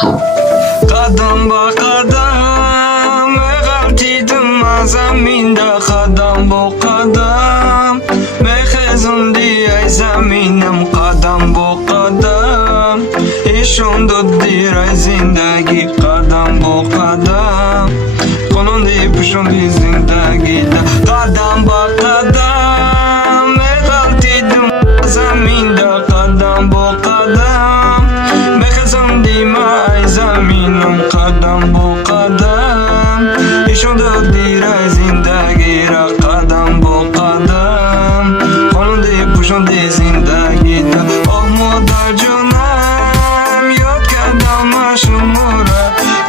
قدم با قدم غلطیدم از زمینده قدم با قدم میخزوندی ای زمینم قدم با قدم ایشون داد دیر ای زندگی قدم با قدم قانوندی پشوندی زندگی ده قدم با قدم میغلطیدم از زمینده قدم با قدم میخزوندی ما ای زمینم قدم با قدم ایشون داد دیر ای زندگی را قدم با قدم قانوندی پشوندی زندگی ده آه مادر جونم یاد کردم شما را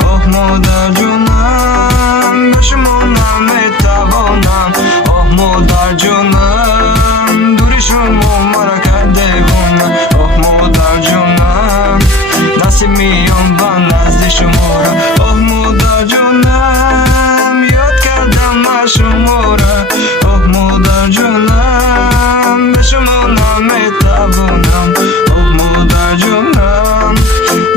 آه مادر جونم به شما نمیتوانم آه مادر جونم دوری شما مرا کرده بونم آه مادر جونم دست میام با نزد شما را آه مادر جونم یاد کردم شما را آه مادر جونم به شما نمیتوانم آه مادر جونم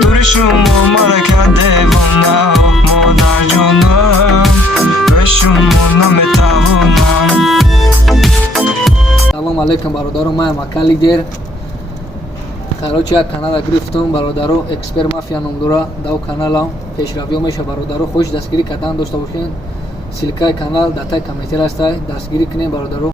دوری شما مرا کرده بونم آه مادر جونم به شما نمیتوانم. салом алайкум бародаро, ман Макали дер қарочи як канала гирифтум бародаро экспер мафия ном дора дав канала пешравиё меша бародаро хуш дастгирӣ кардан дошта бошед силкаи канал датаи комментир ҳастай дастгирӣ кунед бародаро.